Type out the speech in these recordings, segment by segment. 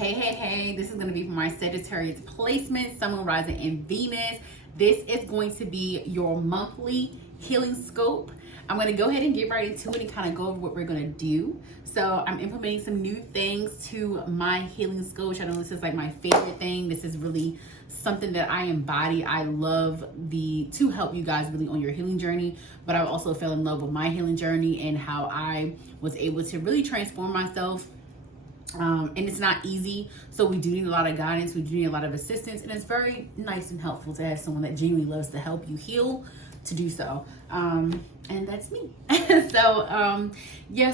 Hey, this is going to be for my Sagittarius placement, Sun, Moon, Rising, and Venus. This is going to be your monthly healing scope. I'm going to go ahead and get right into it and kind of go over what we're going to do. So I'm implementing some new things to my healing scope. I know this is like my favorite thing. This is really something that I embody. I love to help you guys really on your healing journey, but I also fell in love with my healing journey and how I was able to really transform myself. And it's not easy, so we do need a lot of guidance, we do need a lot of assistance, and it's very nice and helpful to have someone that genuinely loves to help you heal to do so. And that's me. So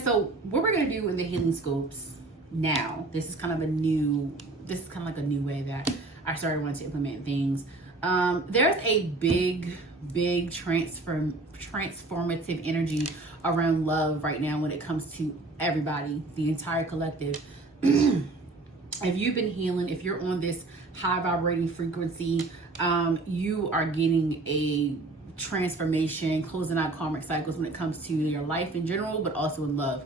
so what we're gonna do in the healing scopes now, this is kind of like a new way that I started wanting to implement things. There's a big transformative energy around love right now when it comes to everybody, the entire collective. If you've been healing, if you're on this high vibrating frequency, you are getting a transformation, closing out karmic cycles when it comes to your life in general, but also in love.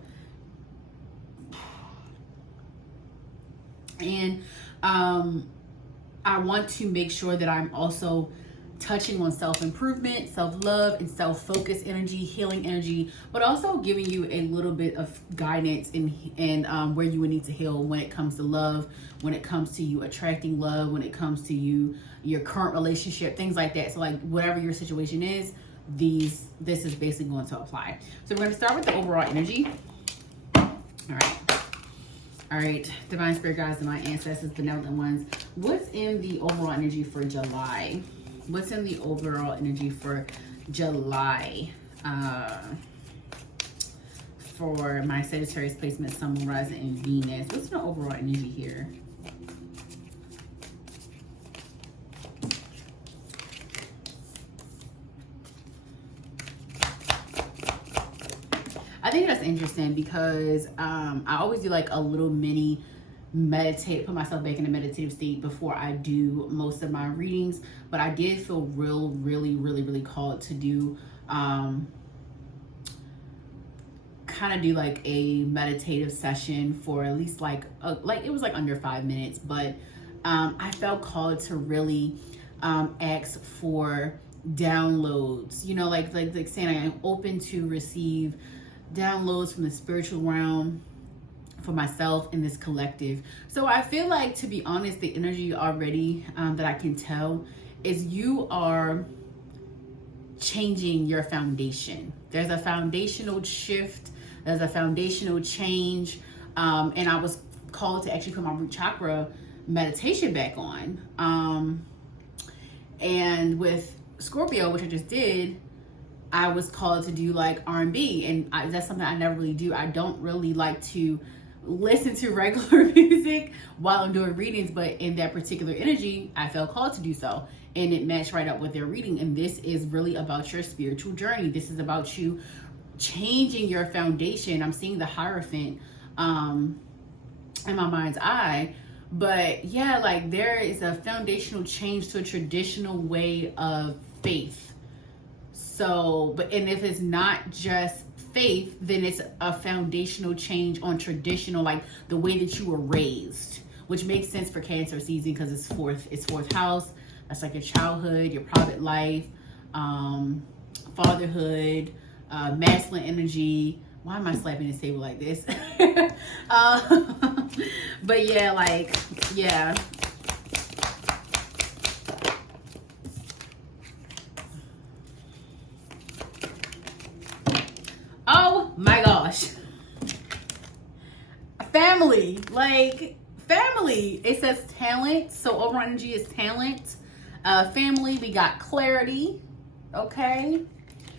And I want to make sure that I'm also touching on self-improvement, self-love, and self-focus energy, healing energy, but also giving you a little bit of guidance in where you would need to heal when it comes to love, when it comes to you attracting love, when it comes to your current relationship, things like that. So like whatever your situation is, this is basically going to apply. So we're going to start with the overall energy. All right, divine spirit guides, divine ancestors, benevolent ones. What's in the overall energy for July? What's in the overall energy for July for my Sagittarius placement, Sun, Moon, Rising, and Venus? What's the overall energy here? I think that's interesting because I always do like a little mini put myself back in a meditative state before I do most of my readings, but I did feel really called to do kind of do like a meditative session for at least like it was like under 5 minutes, but I felt called to really ask for downloads, you know, like saying I'm open to receive downloads from the spiritual realm for myself in this collective. So I feel like, to be honest, the energy already that I can tell is you are changing your foundation. There's a foundational shift, there's a foundational change, and I was called to actually put my root chakra meditation back on. And with Scorpio, which I just did, I was called to do like R&B, and that's something I never really do. I don't really like to listen to regular music while I'm doing readings, but in that particular energy, I felt called to do so, and it matched right up with their reading. And this is really about your spiritual journey. This is about you changing your foundation. I'm seeing the Hierophant in my mind's eye, but yeah, like there is a foundational change to a traditional way of faith. So, and if it's not just faith, then it's a foundational change on traditional, like the way that you were raised, which makes sense for Cancer season because it's fourth house. That's like your childhood, your private life, fatherhood, masculine energy. Why am I slapping this table like this? But yeah, like, yeah. Oh my gosh. Family, like family. It says talent. So overall energy is talent. Family, we got clarity. Okay.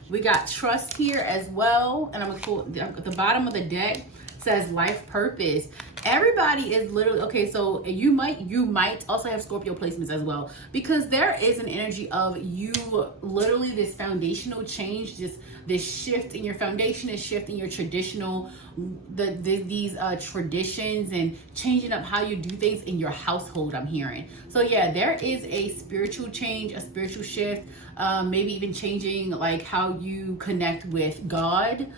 We got trust here as well. And I'm gonna pull at the bottom of the deck says life purpose. Everybody is literally, okay, so you might also have Scorpio placements as well, because there is an energy of you literally this foundational change, this shift in your foundation, this shift in your traditional these traditions, and changing up how you do things in your household, I'm hearing. So yeah, there is a spiritual change, a spiritual shift, maybe even changing like how you connect with God,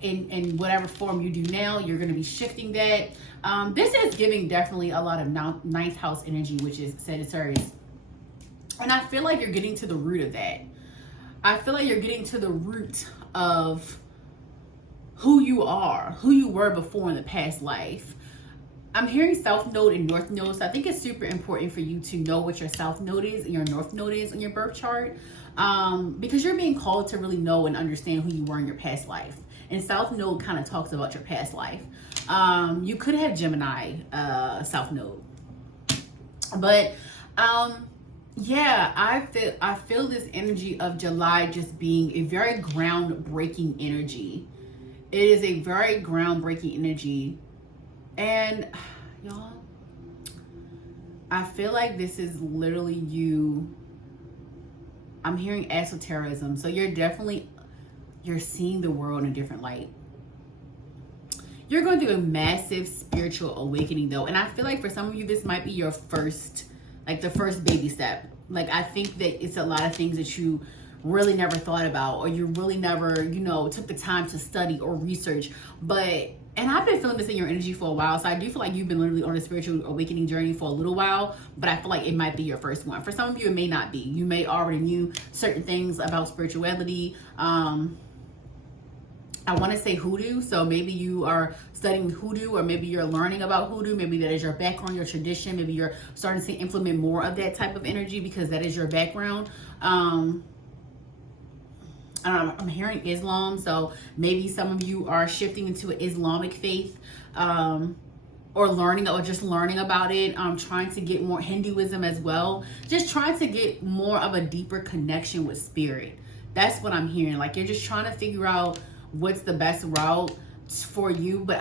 in whatever form you do now. You're going to be shifting that. that. This is giving definitely a lot of ninth house energy, which is Sagittarius. And I feel like you're getting to the root of that. I feel like you're getting to the root of who you are, who you were before in the past life. I'm hearing South Node and North Node. So I think it's super important for you to know what your South Node is and your North Node is in your birth chart. Because you're being called to really know and understand who you were in your past life. And South Node kind of talks about your past life. You could have Gemini South Node. But yeah, I feel this energy of July just being a very groundbreaking energy. It is a very groundbreaking energy. And y'all, I feel like this is literally you. I'm hearing esotericism. So you're seeing the world in a different light. You're going through a massive spiritual awakening though. And I feel like for some of you, this might be your first, like the first baby step. Like I think that it's a lot of things that you really never thought about, or you really never, you know, took the time to study or research. And I've been feeling this in your energy for a while. So I do feel like you've been literally on a spiritual awakening journey for a little while, but I feel like it might be your first one. For some of you, it may not be. You may already knew certain things about spirituality. I want to say hoodoo. So maybe you are studying hoodoo, or maybe you're learning about hoodoo. Maybe that is your background, your tradition. Maybe you're starting to implement more of that type of energy because that is your background. I'm hearing Islam, so maybe some of you are shifting into an Islamic faith, or learning about it, trying to get more Hinduism as well, just trying to get more of a deeper connection with spirit. That's what I'm hearing. Like you're just trying to figure out what's the best route for you. But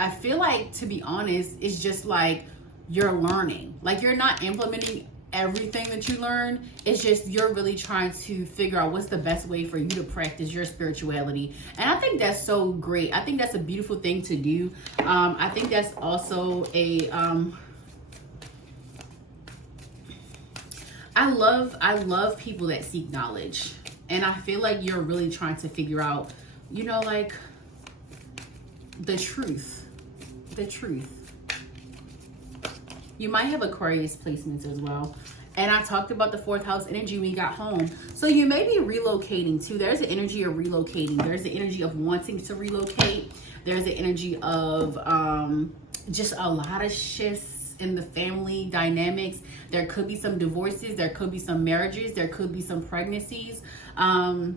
I feel like, to be honest, it's just like you're learning. Like you're not implementing everything that you learn. It's just you're really trying to figure out what's the best way for you to practice your spirituality. And I think that's so great. I think that's a beautiful thing to do. I think that's also a I love people that seek knowledge. And I feel like you're really trying to figure out, you know, like the truth. You might have Aquarius placements as well. And I talked about the 4th house energy when you got home. So you may be relocating too. There's an energy of relocating. There's the energy of wanting to relocate. There's the energy of just a lot of shifts in the family dynamics. There could be some divorces. There could be some marriages. There could be some pregnancies. But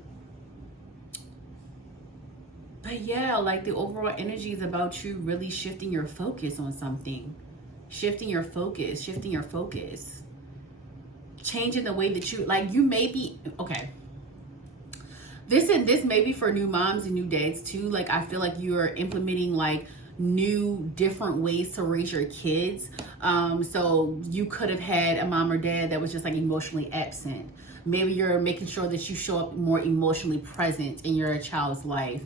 yeah, like the overall energy is about you really shifting your focus on something. Shifting your focus, changing the way that you, like you may be, okay. This may be for new moms and new dads too. Like I feel like you're implementing like new, different ways to raise your kids. So you could have had a mom or dad that was just like emotionally absent. Maybe you're making sure that you show up more emotionally present in your child's life.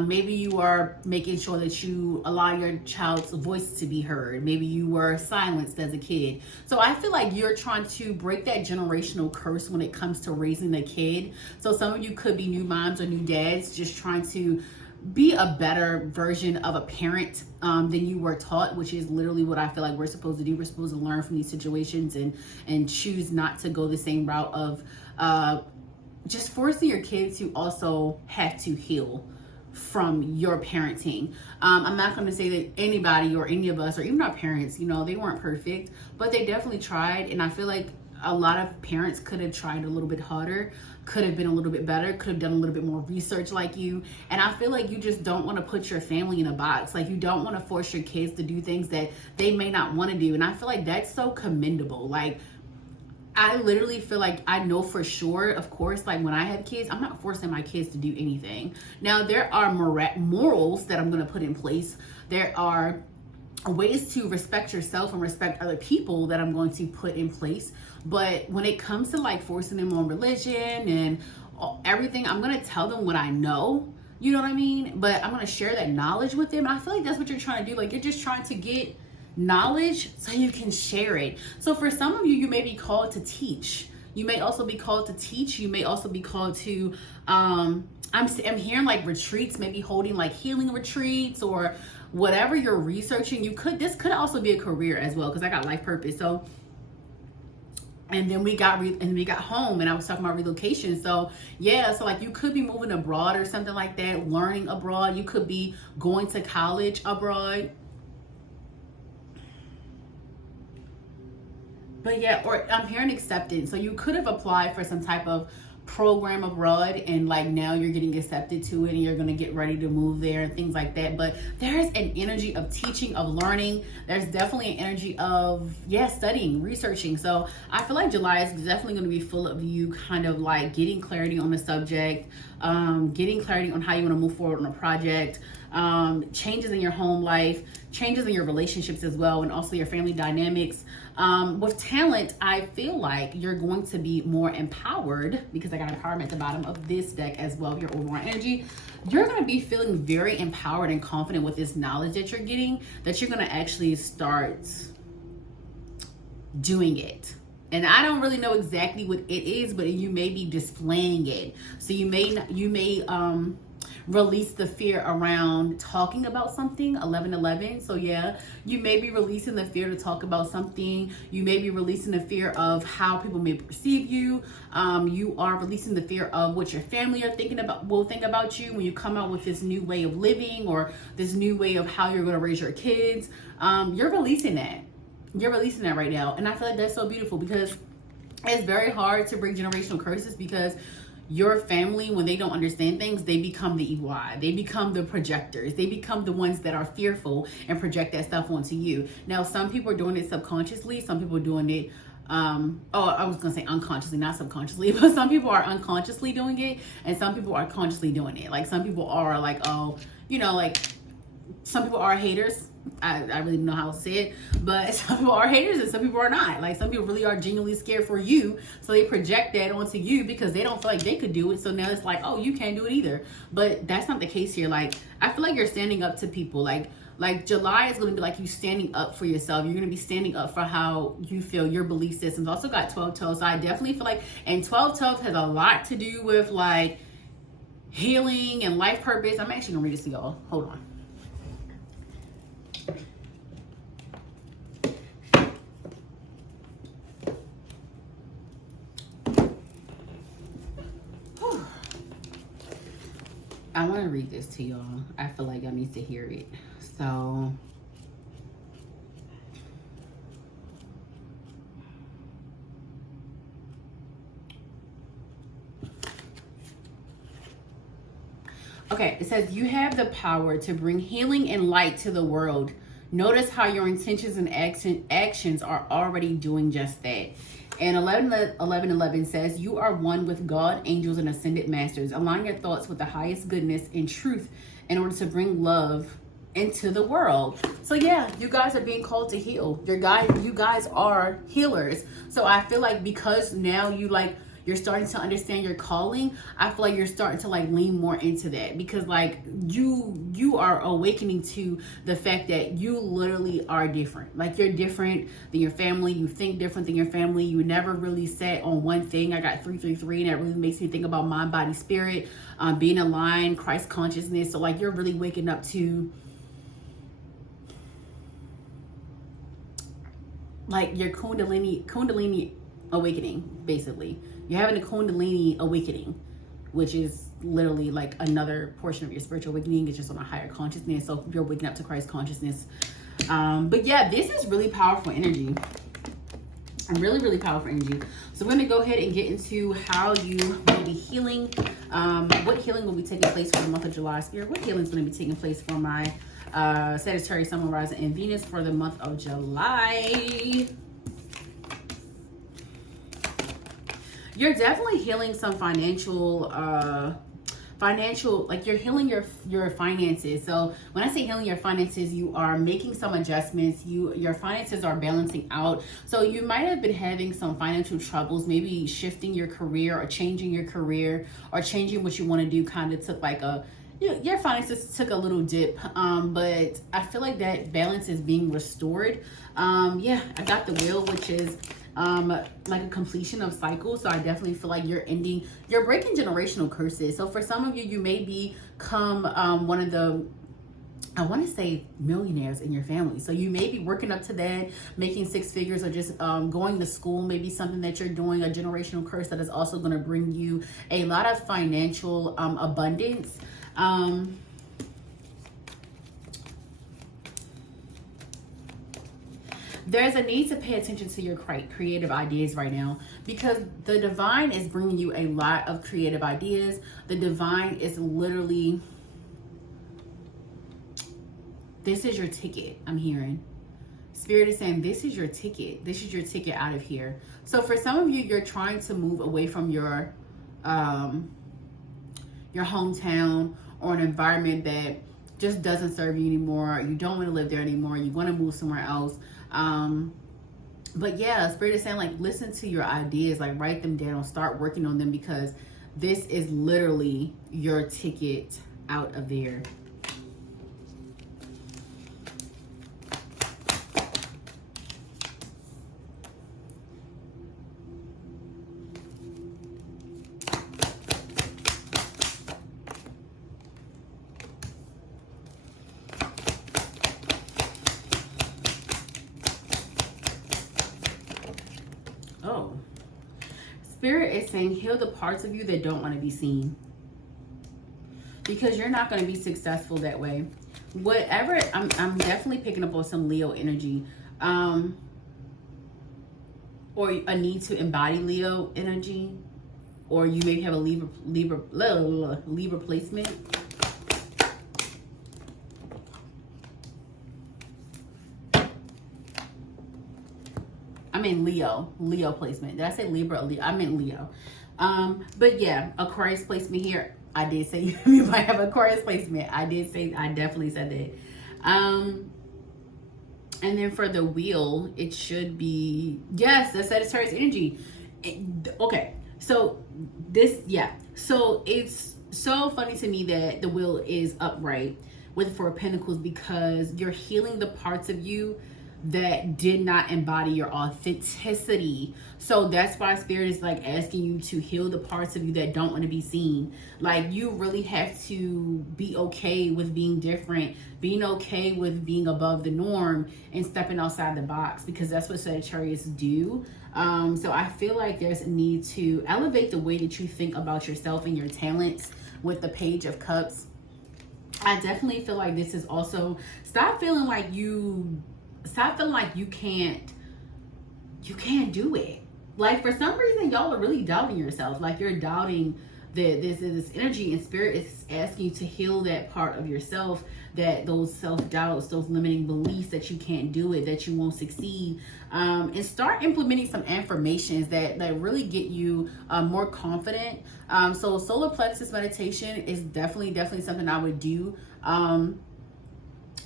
Maybe you are making sure that you allow your child's voice to be heard. Maybe you were silenced as a kid. So I feel like you're trying to break that generational curse when it comes to raising a kid. So some of you could be new moms or new dads just trying to be a better version of a parent than you were taught, which is literally what I feel like we're supposed to do. We're supposed to learn from these situations and choose not to go the same route of just forcing your kids to also have to heal from your parenting. I'm not going to say that anybody or any of us or even our parents, you know, they weren't perfect, but they definitely tried. And I feel like a lot of parents could have tried a little bit harder, could have been a little bit better, could have done a little bit more research like you. And I feel like you just don't want to put your family in a box. Like you don't want to force your kids to do things that they may not want to do. And I feel like that's so commendable. Like I literally feel like I know for sure, of course, like when I have kids, I'm not forcing my kids to do anything. Now, there are morals that I'm going to put in place. There are ways to respect yourself and respect other people that I'm going to put in place. But when it comes to like forcing them on religion and everything, I'm going to tell them what I know. You know what I mean? But I'm going to share that knowledge with them. I feel like that's what you're trying to do. Like you're just trying to get knowledge so you can share it. So for some of you, you may be called to teach. You may also be called to teach. You may also be called to, I'm hearing like retreats, maybe holding like healing retreats or whatever you're researching, this could also be a career as well, because I got life purpose. So, and then we got home, and I was talking about relocation. So yeah, so like you could be moving abroad or something like that, learning abroad. You could be going to college abroad. But yeah, or I'm hearing acceptance. So you could have applied for some type of program abroad, and like now you're getting accepted to it, and you're going to get ready to move there and things like that. But there's an energy of teaching, of learning. There's definitely an energy of studying, researching. So I feel like July is definitely going to be full of you kind of like getting clarity on the subject, getting clarity on how you want to move forward on a project, changes in your home life, changes in your relationships as well, and also your family dynamics. With talent, I feel like you're going to be more empowered, because I got empowerment at the bottom of this deck as well, your overall energy. You're going to be feeling very empowered and confident with this knowledge that you're getting, that you're going to actually start doing it. And I don't really know exactly what it is, but you may be displaying it. So you may release the fear around talking about something, 1111. So yeah, you may be releasing the fear to talk about something. You may be releasing the fear of how people may perceive you. You are releasing the fear of what your family will think about you when you come out with this new way of living, or this new way of how you're going to raise your kids. You're releasing that. You're releasing that right now. And I feel like that's so beautiful, because it's very hard to break generational curses, because your family, when they don't understand things, they become the evil eye. They become the projectors. They become the ones that are fearful and project that stuff onto you. Now, some people are doing it subconsciously. Some people are doing it, I was going to say unconsciously, not subconsciously, but some people are unconsciously doing it, and some people are consciously doing it. Like some people are like, like some people are haters. I really don't know how to say it, but some people are haters and some people are not. Like some people really are genuinely scared for you, so they project that onto you because they don't feel like they could do it. So now it's like, oh, you can't do it either. But that's not the case here. Like I feel like you're standing up to people. Like July is going to be like you standing up for yourself. You're going to be standing up for how you feel, your belief systems. Also got 12 toes. So I definitely feel like, and 12 toes has a lot to do with like healing and life purpose. I'm actually going to read this to y'all. Hold on. I want to read this to y'all. I feel like y'all need to hear it. So, okay, it says, you have the power to bring healing and light to the world. Notice how your intentions and actions are already doing just that. And 11:11 says, you are one with God, angels, and ascended masters. Align your thoughts with the highest goodness and truth in order to bring love into the world. So yeah, you guys are being called to heal. You guys are healers. So I feel like because now you're starting to understand your calling, I feel like you're starting to like lean more into that, because like you are awakening to the fact that you literally are different. Like you're different than your family. You think different than your family. You never really sat on one thing. I got 333, and that really makes me think about mind, body, spirit, being aligned, Christ consciousness. So like you're really waking up to like your Kundalini awakening, basically. You're having a Kundalini awakening, which is literally like another portion of your spiritual awakening. It's just on a higher consciousness. So you're waking up to Christ consciousness. But yeah, this is really powerful energy. Really, really powerful energy. So we're going to go ahead and get into how you will be healing. What healing will be taking place for the month of July? Spirit, what healing is going to be taking place for my Sagittarius, Sun, Moon, Rising, and Venus for the month of July? You're definitely healing some financial, like you're healing your finances. So when I say healing your finances, you are making some adjustments. Your finances are balancing out. So you might have been having some financial troubles, maybe shifting your career or changing your career or changing what you want to do. Kind of took like your finances took a little dip, but I feel like that balance is being restored. Yeah, I got the wheel, which is like a completion of cycles. So I definitely feel like you're breaking generational curses. So for some of you, you may become one of the I want to say millionaires in your family. So you may be working up to that, making six figures, or just going to school, maybe something that you're doing, a generational curse that is also going to bring you a lot of financial abundance. There's a need to pay attention to your creative ideas right now, because the divine is bringing you a lot of creative ideas. The divine is literally, this is your ticket. I'm hearing Spirit is saying this is your ticket. This is your ticket out of here. So for some of you, you're trying to move away from your hometown, or an environment that just doesn't serve you anymore. You don't want to live there anymore. You want to move somewhere else. But yeah, Spirit is saying, like, listen to your ideas, like write them down, start working on them, because this is literally your ticket out of there. Oh, Spirit is saying heal the parts of you that don't want to be seen, because you're not going to be successful that way. Whatever, I'm definitely picking up on some Leo energy, or a need to embody Leo energy, or you maybe have a Libra placement. I mean Leo placement. Did I say Libra or Leo? I meant Leo. But yeah, Aquarius placement here. I did say you might have Aquarius placement. I definitely said that. And then for the wheel, it should be, yes, the Sagittarius energy. Okay, so this, yeah. So it's so funny to me that the wheel is upright with Four of Pentacles, because you're healing the parts of you that did not embody your authenticity. So that's why Spirit is like asking you to heal the parts of you that don't want to be seen. Like, you really have to be okay with being different, being okay with being above the norm, and stepping outside the box, because that's what Sagittarius do. So I feel like there's a need to elevate the way that you think about yourself and your talents with the Page of Cups. I definitely feel like this is also, stop feeling like you can't do it. Like, for some reason, y'all are really doubting yourself. Like, you're doubting that this energy, and Spirit is asking you to heal that part of yourself, that those self-doubts, those limiting beliefs that you can't do it, that you won't succeed, and start implementing some affirmations that really get you more confident. So solar plexus meditation is definitely something I would do.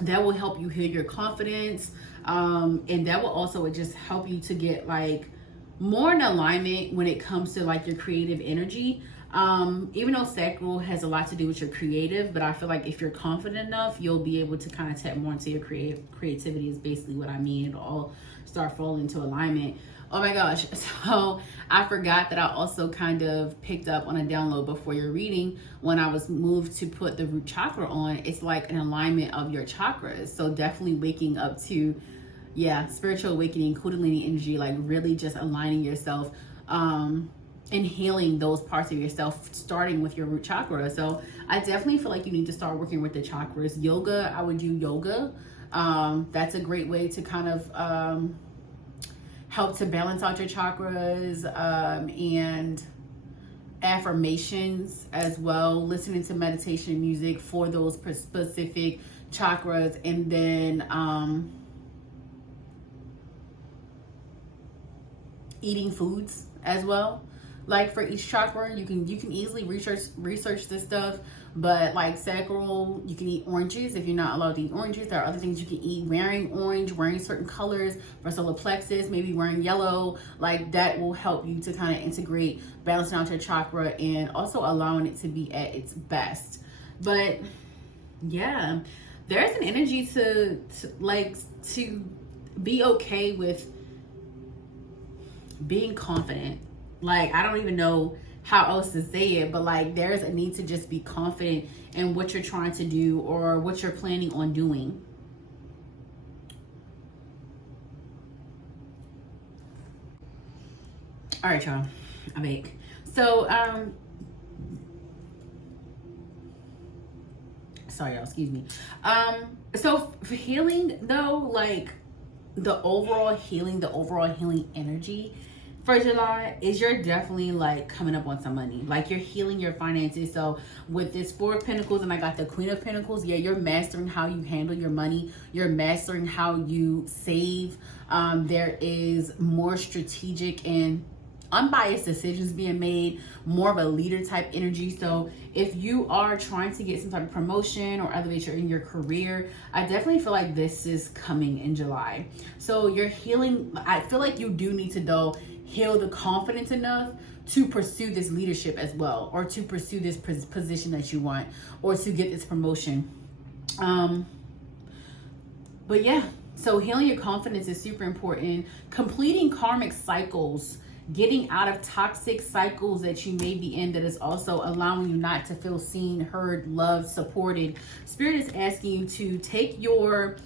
That will help you heal your confidence, and that will also just help you to get like more in alignment when it comes to like your creative energy. Even though sacral has a lot to do with your creative, but I feel like if you're confident enough, you'll be able to kind of tap more into your creativity is basically what I mean. It'll all start falling into alignment. Oh my gosh. So I forgot that I also kind of picked up on a download before your reading when I was moved to put the root chakra on. It's like an alignment of your chakras. So definitely waking up to, yeah, spiritual awakening, Kundalini energy, like really just aligning yourself, and healing those parts of yourself, starting with your root chakra. So I definitely feel like you need to start working with the chakras. Yoga, I would do yoga. That's a great way to kind of, help to balance out your chakras, and affirmations as well, listening to meditation music for those specific chakras, and then eating foods as well. Like for each chakra, you can easily research this stuff. But like sacral, you can eat oranges if you're not allowed to eat oranges. There are other things you can eat. Wearing orange, wearing certain colors. For solar plexus, maybe wearing yellow. Like that will help you to kind of integrate, balancing out your chakra, and also allowing it to be at its best. But yeah, there's an energy to be okay with being confident. Like, I don't even know how else to say it, but like there's a need to just be confident in what you're trying to do or what you're planning on doing. All right, y'all, I'm back. So sorry y'all, excuse me. So for healing though, like the overall healing energy for July is you're definitely like coming up on some money. Like you're healing your finances. So with this Four of Pentacles and I got the Queen of Pentacles, yeah, you're mastering how you handle your money. You're mastering how you save. There is more strategic and unbiased decisions being made, more of a leader type energy. So if you are trying to get some type of promotion or elevation in your career, I definitely feel like this is coming in July. So you're healing. I feel like you do need to though heal the confidence enough to pursue this leadership as well, or to pursue this position that you want, or to get this promotion. But yeah, so healing your confidence is super important. Completing karmic cycles, getting out of toxic cycles that you may be in that is also allowing you not to feel seen, heard, loved, supported. Spirit is asking you to take your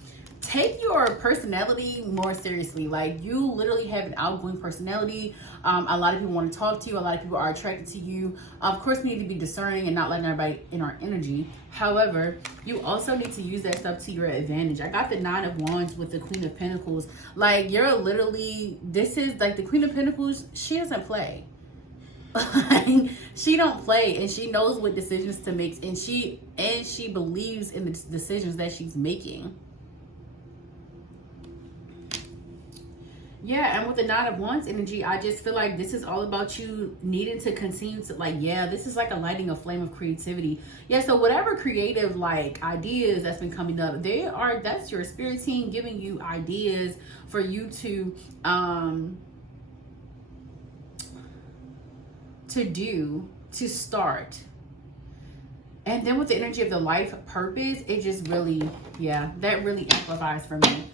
personality more seriously. Like you literally have an outgoing personality. A lot of people want to talk to you. A lot of people are attracted to you. Of course, we need to be discerning and not letting everybody in our energy. However, you also need to use that stuff to your advantage. I got the Nine of Wands with the Queen of Pentacles. Like you're literally, this is like the Queen of Pentacles. She doesn't play. She don't play, and she knows what decisions to make, and she believes in the decisions that she's making. Yeah, and with the Nine of Wands energy, I just feel like this is all about you needing to continue to, like, yeah, this is like a lighting a flame of creativity. Yeah, so whatever creative, like, ideas that's been coming up, that's your spirit team giving you ideas for you to start. And then with the energy of the life purpose, it just really, yeah, that really amplifies for me.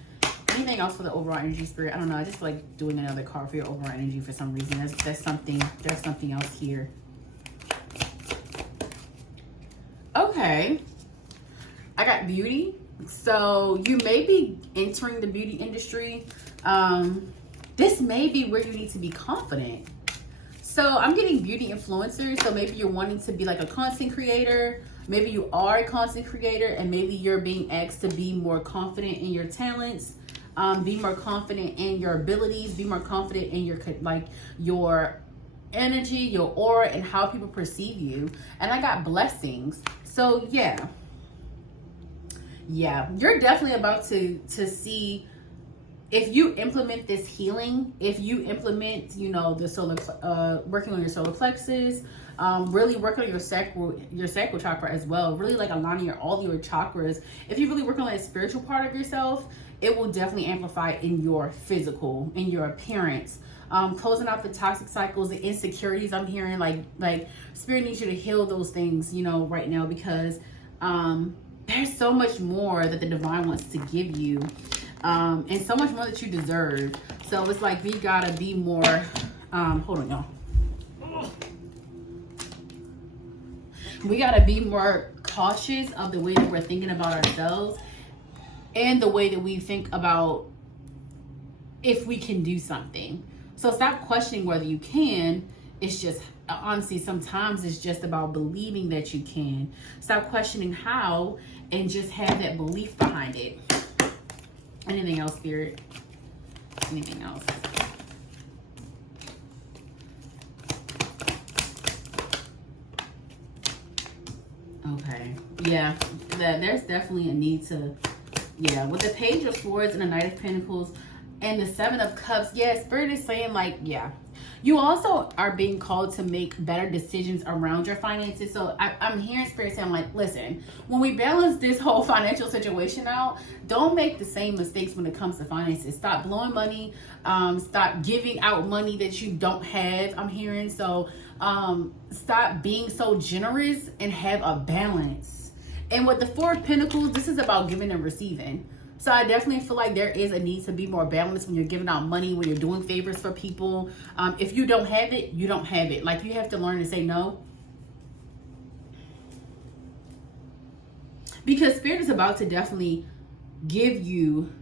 Anything else for the overall energy, Spirit? I don't know. I just like doing another card for your overall energy for some reason. There's something else here. Okay. I got beauty. So you may be entering the beauty industry. This may be where you need to be confident. So I'm getting beauty influencers. So maybe you're wanting to be like a content creator. Maybe you are a content creator, and maybe you're being asked to be more confident in your talents. Be more confident in your abilities, be more confident in your energy, your aura, and how people perceive you. And I got blessings. So yeah, you're definitely about to see, if you implement this healing, if you implement, the solar, working on your solar plexus, really working on your sacral chakra as well, really like aligning all your chakras. If you really work on that spiritual part of yourself, it will definitely amplify in your physical, in your appearance. Closing out the toxic cycles, the insecurities I'm hearing, like Spirit needs you to heal those things, right now, because there's so much more that the divine wants to give you, and so much more that you deserve. So it's like we gotta be more, hold on, y'all. We gotta be more cautious of the way that we're thinking about ourselves, and the way that we think about if we can do something. So stop questioning whether you can. It's just, honestly, sometimes it's just about believing that you can. Stop questioning how, and just have that belief behind it. Anything else, Spirit? Anything else? Okay. Yeah, there's definitely a need to, with the Page of Swords and the Knight of Pentacles and the Seven of Cups, Spirit is saying, like, you also are being called to make better decisions around your finances. So I'm hearing Spirit saying, like, listen, when we balance this whole financial situation out, don't make the same mistakes when it comes to finances. Stop blowing money. Stop giving out money that you don't have, I'm hearing. So stop being so generous and have a balance. And with the Four of Pentacles, this is about giving and receiving. So I definitely feel like there is a need to be more balanced when you're giving out money, when you're doing favors for people. If you don't have it, you don't have it. Like, you have to learn to say no. Because Spirit is about to definitely give you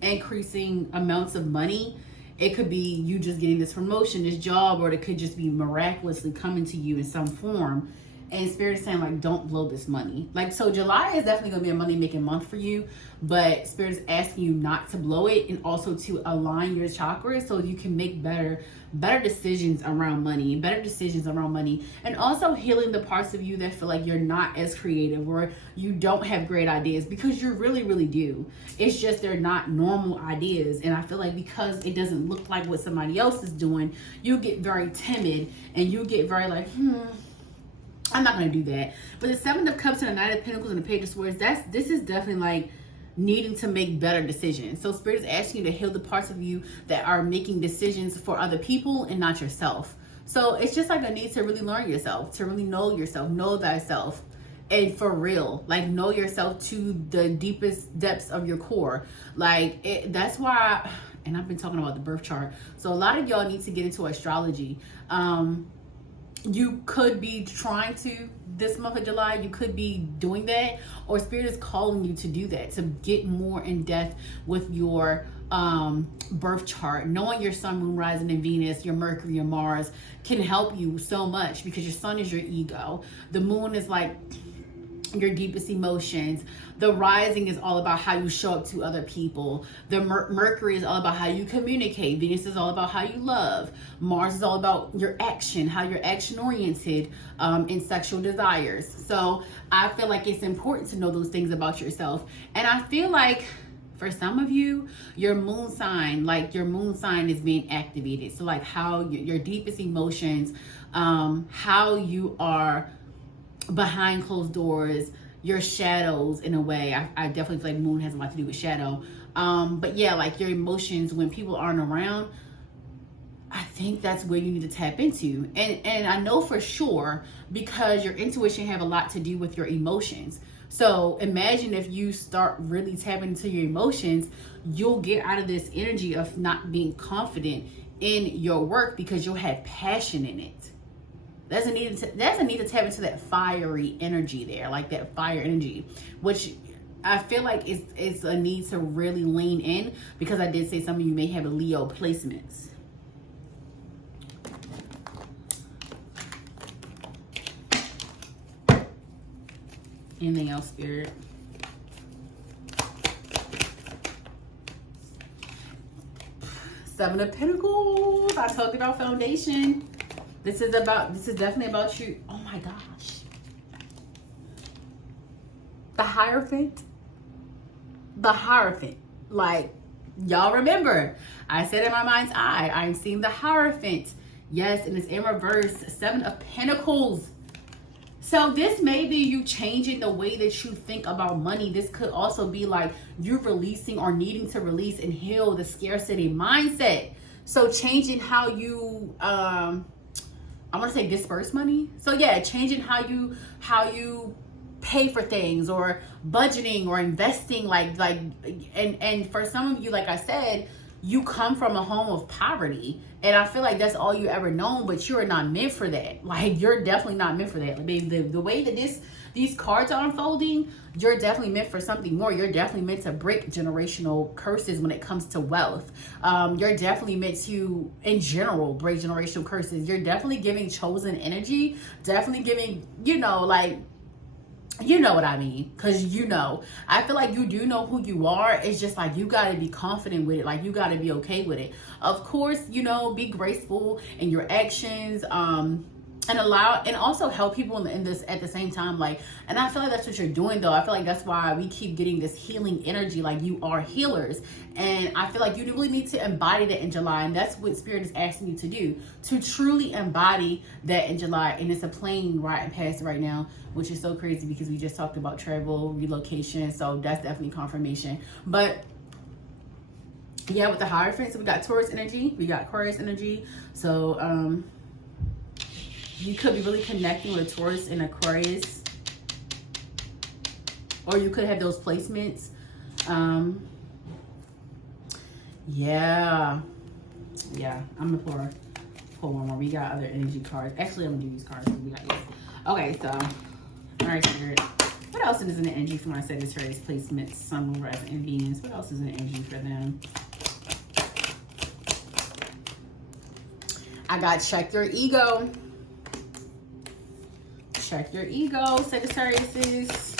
increasing amounts of money. It could be you just getting this promotion, this job, or it could just be miraculously coming to you in some form. And Spirit is saying, like, don't blow this money. Like, so July is definitely going to be a money-making month for you. But Spirit is asking you not to blow it, and also to align your chakras so you can make better decisions around money, and also healing the parts of you that feel like you're not as creative, or you don't have great ideas, because you really, really do. It's just they're not normal ideas. And I feel like because it doesn't look like what somebody else is doing, you get very timid, and you get very like, I'm not going to do that. But the Seven of Cups and the Knight of Pentacles and the Page of Swords, this is definitely like needing to make better decisions. So Spirit is asking you to heal the parts of you that are making decisions for other people and not yourself. So it's just like a need to really learn yourself, to really know yourself, know thyself. And for real, like, know yourself to the deepest depths of your core. Like, that's why, and I've been talking about the birth chart. So a lot of y'all need to get into astrology. You could be trying to, this month of July, you could be doing that, or Spirit is calling you to do that, to get more in depth with your birth chart. Knowing your sun, moon, rising, and Venus, your Mercury, your Mars can help you so much, because your sun is your ego. The moon is like your deepest emotions. The rising is all about how you show up to other people. The Mercury is all about how you communicate. Venus is all about how you love. Mars is all about your action, how you're action oriented in sexual desires. So I feel like it's important to know those things about yourself. And I feel like for some of you, your moon sign is being activated. So like how your deepest emotions, how you are behind closed doors, your shadows in a way. I definitely feel like moon has a lot to do with shadow. But yeah, like your emotions when people aren't around, I think that's where you need to tap into. And I know for sure, because your intuition have a lot to do with your emotions. So imagine if you start really tapping into your emotions, you'll get out of this energy of not being confident in your work, because you'll have passion in it. That's a need to tap into that fiery energy there, like that fire energy, which I feel like it's a need to really lean in, because I did say some of you may have a Leo placements. Anything else, Spirit? Seven of Pentacles. I told you about foundation. This is definitely about you. Oh my gosh. The Hierophant. The Hierophant. Like, y'all remember, I said in my mind's eye, I'm seeing the Hierophant. Yes, and it's in reverse. Seven of Pentacles. So this may be you changing the way that you think about money. This could also be like you releasing or needing to release and heal the scarcity mindset. So changing how you, I want to say disperse money. So yeah, changing how you pay for things, or budgeting, or investing, and for some of you, like I said, you come from a home of poverty, and I feel like that's all you ever known, but you're not meant for that. Like, you're definitely not meant for that. Like, the way that these cards are unfolding, you're definitely meant for something more. You're definitely meant to break generational curses when it comes to wealth. You're definitely meant to, in general, break generational curses. You're definitely giving chosen energy, definitely giving, like, you know what I mean, because I feel like you do know who you are. It's just like you got to be confident with it. Like, you got to be okay with it. Of course, be graceful in your actions, and allow, and also help people in this at the same time. Like, and I feel like that's what you're doing, though. I feel like that's why we keep getting this healing energy. Like, you are healers, and I feel like you really need to embody that in July, and that's what Spirit is asking you to do, to truly embody that in July. And it's a plane riding past right now, which is so crazy because we just talked about travel, relocation, so that's definitely confirmation. But yeah, with the Hierophant, so we got Taurus energy, we got Aquarius energy. So you could be really connecting with Taurus and Aquarius, or you could have those placements. Yeah, I'm gonna pull one more. We got other energy cards. Actually, I'm gonna do these cards. We got this. Okay, so all right, Spirit. What else is in the energy for my Sagittarius placements, Sun, Moon, Rising, and Venus? What else is in the energy for them? I got check your ego. Check your ego, Sagittarius.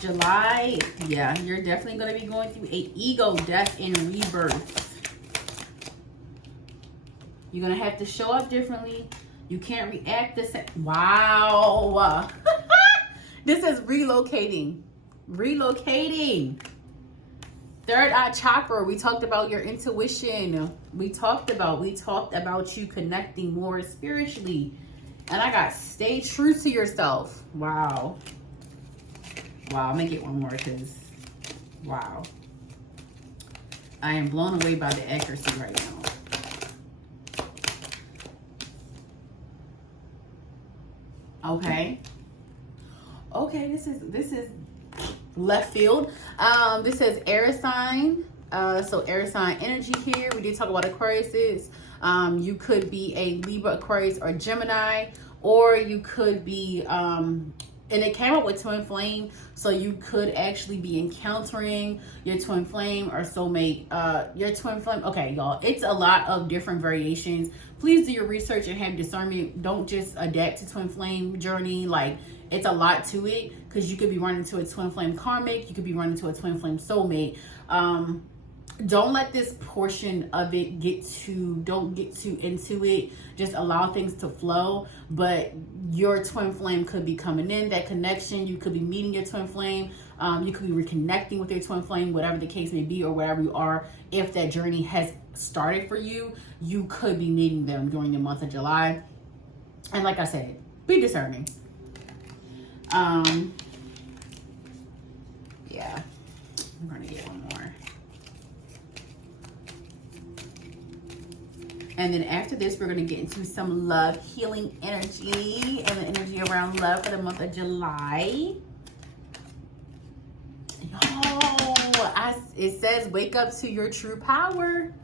July, yeah, you're definitely going to be going through a ego death and rebirth. You're going to have to show up differently. You can't react the same. Wow. This is relocating. Relocating. Third eye chakra. We talked about your intuition. We talked about you connecting more spiritually. And I got stay true to yourself. Wow. Wow, I'm gonna get one more because, wow. I am blown away by the accuracy right now. Okay. Okay, this is left field. This says air sign. So air sign energy here. We did talk about Aquariuses. You could be a Libra, Aquarius, or Gemini, or you could be and it came up with twin flame, so you could actually be encountering your twin flame or soulmate, your twin flame. Okay, y'all, it's a lot of different variations. Please do your research and have discernment. Don't just adapt to twin flame journey. Like, it's a lot to it, because you could be running into a twin flame karmic, you could be running into a twin flame soulmate. Don't let this portion of it don't get too into it. Just allow things to flow. But your twin flame could be coming in, that connection. You could be meeting your twin flame. You could be reconnecting with your twin flame, whatever the case may be, or wherever you are. If that journey has started for you, you could be meeting them during the month of July. And like I said, be discerning. Yeah, I'm gonna get one more. And then after this, we're going to get into some love healing energy and the energy around love for the month of July. It says wake up to your true power.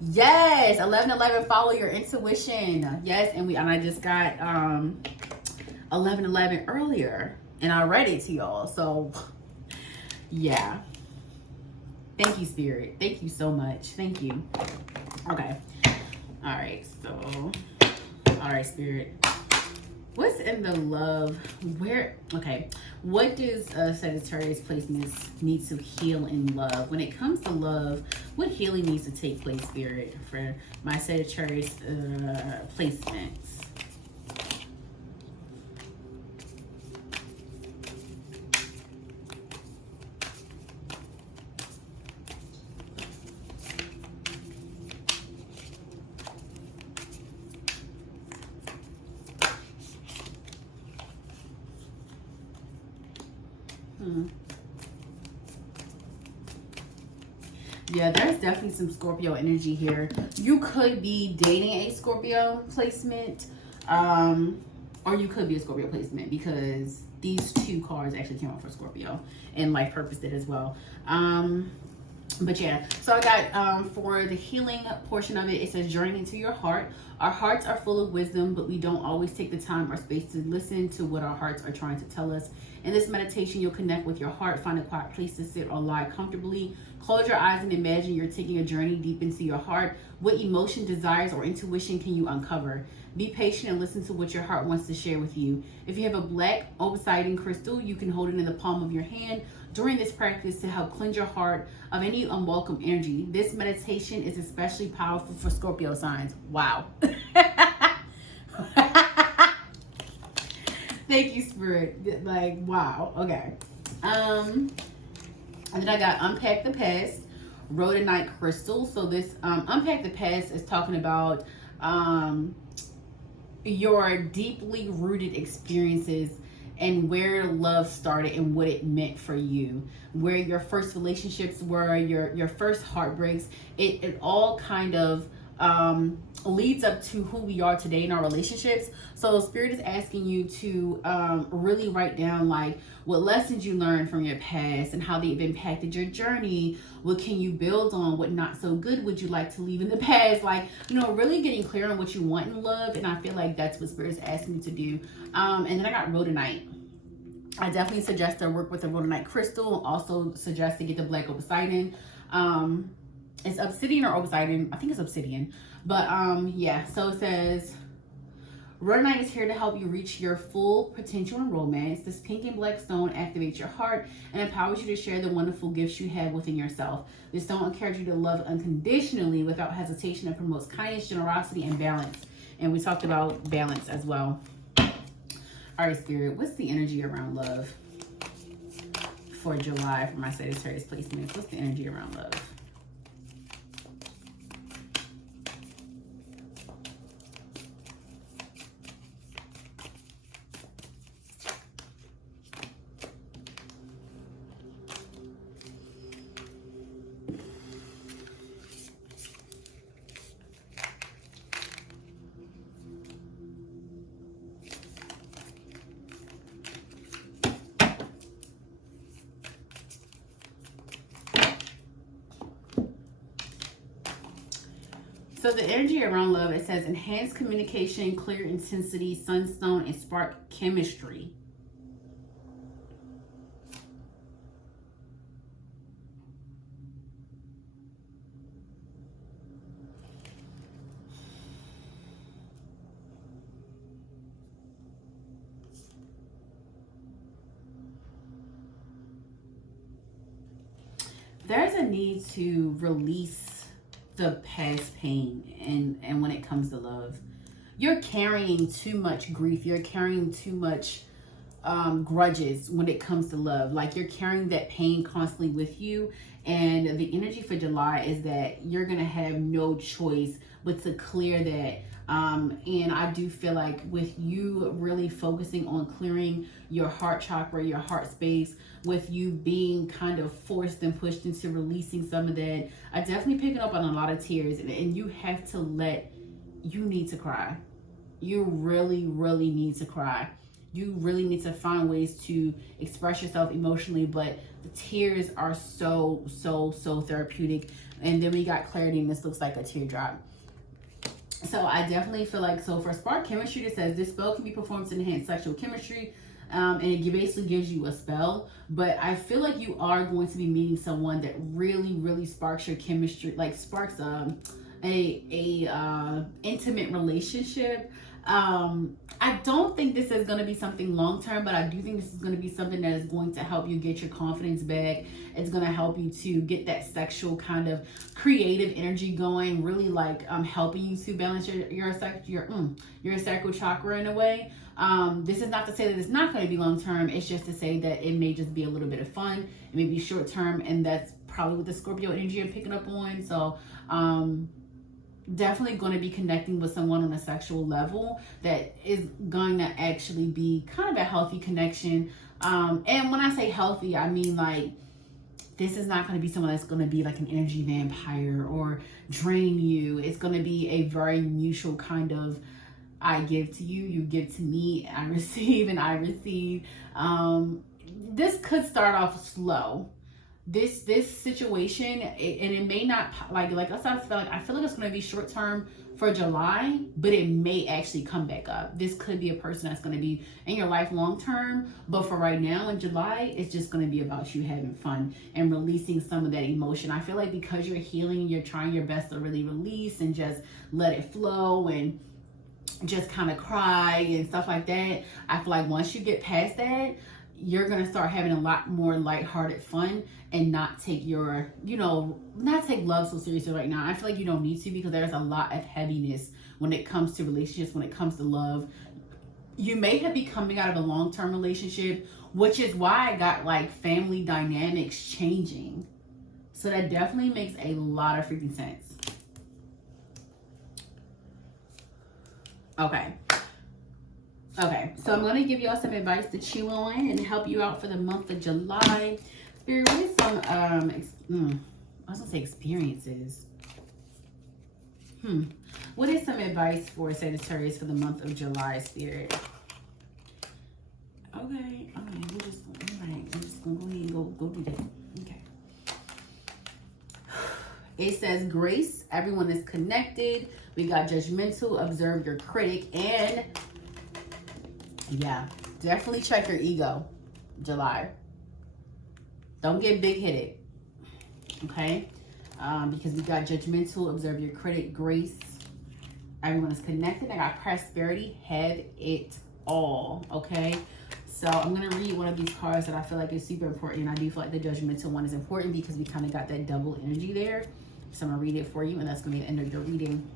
Yes, 11:11, follow your intuition. Yes, and I just got 11:11 earlier, and I read it to y'all. So yeah, thank you, Spirit. Thank you so much. Thank you. Okay. All right, so, all right, Spirit. What's in the love? Okay, what does Sagittarius placements need to heal in love? When it comes to love, what healing needs to take place, Spirit, for my Sagittarius placements? Yeah, there's definitely some Scorpio energy here. You could be dating a Scorpio placement, or you could be a Scorpio placement, because these two cards actually came out for Scorpio, and Life Purpose did as well. But yeah, so I got for the healing portion of it, it says journey into your heart. Our hearts are full of wisdom, but we don't always take the time or space to listen to what our hearts are trying to tell us. In this meditation, you'll connect with your heart, find a quiet place to sit or lie comfortably. Close your eyes and imagine you're taking a journey deep into your heart. What emotion, desires, or intuition can you uncover? Be patient and listen to what your heart wants to share with you. If you have a black obsidian crystal, you can hold it in the palm of your hand during this practice to help cleanse your heart of any unwelcome energy. This meditation is especially powerful for Scorpio signs. Wow. Thank you, Spirit. Like, wow. Okay. And then I got Unpack the Past, Rhodonite Crystal. So this Unpack the Past is talking about your deeply rooted experiences and where love started and what it meant for you, where your first relationships were, your first heartbreaks. It all kind of leads up to who we are today in our relationships. So Spirit is asking you to really write down like what lessons you learned from your past and how they've impacted your journey. What can you build on? What not so good would you like to leave in the past? Like, you know, really getting clear on what you want in love. And I feel like that's what Spirit is asking you to do. And then I got rhodonite. I definitely suggest to work with the rhodonite crystal. Also suggest to get the black obsidian. It's obsidian or obsidian. I think it's obsidian. But yeah, so it says, rhodonite is here to help you reach your full potential in romance. This pink and black stone activates your heart and empowers you to share the wonderful gifts you have within yourself. This stone encourages you to love unconditionally without hesitation and promotes kindness, generosity, and balance. And we talked about balance as well. All right, Spirit, what's the energy around love for July for my Sagittarius placements? What's the energy around love? So the energy around love, it says enhanced communication, clear intensity, sunstone, and spark chemistry. There's a need to release the past pain and when it comes to love. You're carrying too much grief. You're carrying too much grudges when it comes to love. Like you're carrying that pain constantly with you. And the energy for July is that you're going to have no choice but to clear that. And I do feel like with you really focusing on clearing your heart chakra, your heart space, with you being kind of forced and pushed into releasing some of that, I definitely picking up on a lot of tears. And you have to you need to cry. You really, really need to cry. You really need to find ways to express yourself emotionally, but the tears are so therapeutic. And then we got clarity, and this looks like a teardrop. So I definitely feel like, so for spark chemistry, it says this spell can be performed to enhance sexual chemistry, and it basically gives you a spell. But I feel like you are going to be meeting someone that really sparks your chemistry, like sparks a intimate relationship. I don't think this is going to be something long term, but I do think this is going to be something that is going to help you get your confidence back. It's going to help you to get that sexual kind of creative energy going, really like helping you to balance your sacral chakra in a way. This is not to say that it's not going to be long term. It's just to say that it may just be a little bit of fun. It may be short term, and that's probably with the Scorpio energy I'm picking up on. So definitely going to be connecting with someone on a sexual level that is going to actually be kind of a healthy connection. And when I say healthy, I mean like this is not going to be someone that's going to be like an energy vampire or drain you. It's going to be a very mutual kind of, I give to you, you give to me, I receive and I receive. This could start off slow. This situation, and it may not, like I said, I feel like it's going to be short term for July, but it may actually come back up. This could be a person that's going to be in your life long term, but for right now in July, it's just going to be about you having fun and releasing some of that emotion. I feel like because you're healing, you're trying your best to really release and just let it flow and just kind of cry and stuff like that. I feel like once you get past that, you're going to start having a lot more lighthearted fun and not take not take love so seriously right now. I feel like you don't need to, because there's a lot of heaviness when it comes to relationships, when it comes to love. You may have be coming out of a long-term relationship, which is why I got like family dynamics changing. So that definitely makes a lot of freaking sense. Okay, so I'm going to give y'all some advice to chew on and help you out for the month of July. Spirit, what is some, I was going to say experiences. What is some advice for Sagittarius for the month of July, Spirit? Okay, we're just gonna go ahead and go do that. Okay. It says grace, everyone is connected. We got judgmental, observe your critic, and yeah, definitely check your ego, July. Don't get big-headed, okay? Because we got judgmental, observe your critic, grace, everyone is connected. I got prosperity, have it all, okay? So I'm going to read one of these cards that I feel like is super important. And I do feel like the judgmental one is important because we kind of got that double energy there. So I'm going to read it for you, and that's going to be the end of your reading.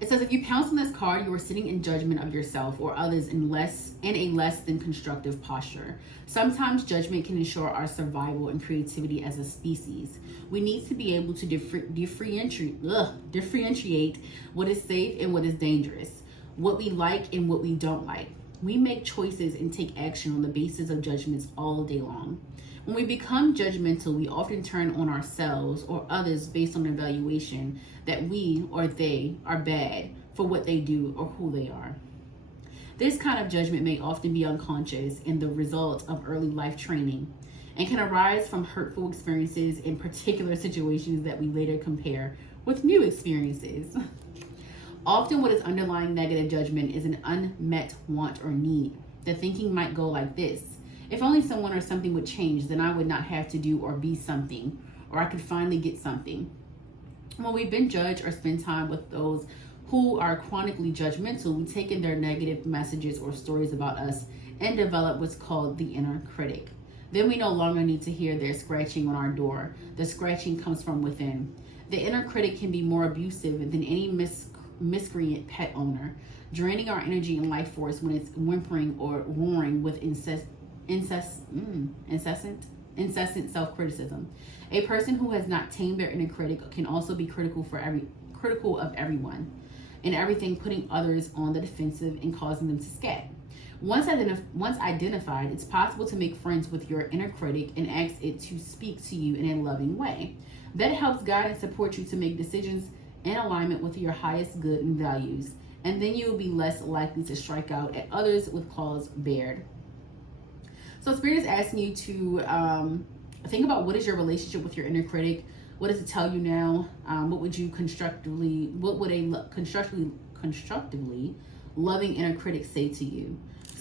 It says, if you pounce on this card, you are sitting in judgment of yourself or others in a less than constructive posture. Sometimes judgment can ensure our survival and creativity as a species. We need to be able to differentiate what is safe and what is dangerous, what we like and what we don't like. We make choices and take action on the basis of judgments all day long. When we become judgmental, we often turn on ourselves or others based on an evaluation that we or they are bad for what they do or who they are. This kind of judgment may often be unconscious and the result of early life training and can arise from hurtful experiences in particular situations that we later compare with new experiences. Often what is underlying negative judgment is an unmet want or need. The thinking might go like this: if only someone or something would change, then I would not have to do or be something, or I could finally get something. When we've been judged or spend time with those who are chronically judgmental, we take in their negative messages or stories about us and develop what's called the inner critic. Then we no longer need to hear their scratching on our door. The scratching comes from within. The inner critic can be more abusive than any miscreant pet owner, draining our energy and life force when it's whimpering or roaring with incessant self-criticism. A person who has not tamed their inner critic can also be critical of everyone and everything, putting others on the defensive and causing them to scat. Once identified, it's possible to make friends with your inner critic and ask it to speak to you in a loving way. That helps guide and support you to make decisions in alignment with your highest good and values, and then you will be less likely to strike out at others with claws bared. So Spirit is asking you to think about, what is your relationship with your inner critic? What does it tell you now? What would a constructively loving inner critic say to you?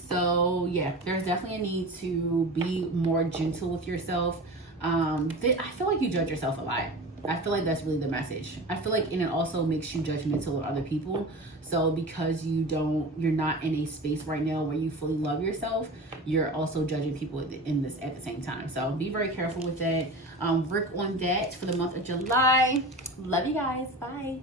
So yeah, there's definitely a need to be more gentle with yourself. I feel like you judge yourself a lot. I feel like that's really the message. I feel like, and it also makes you judgmental of other people. So because you're not in a space right now where you fully love yourself, you're also judging people at the same time. So be very careful with that. Work on that for the month of July. Love you guys. Bye.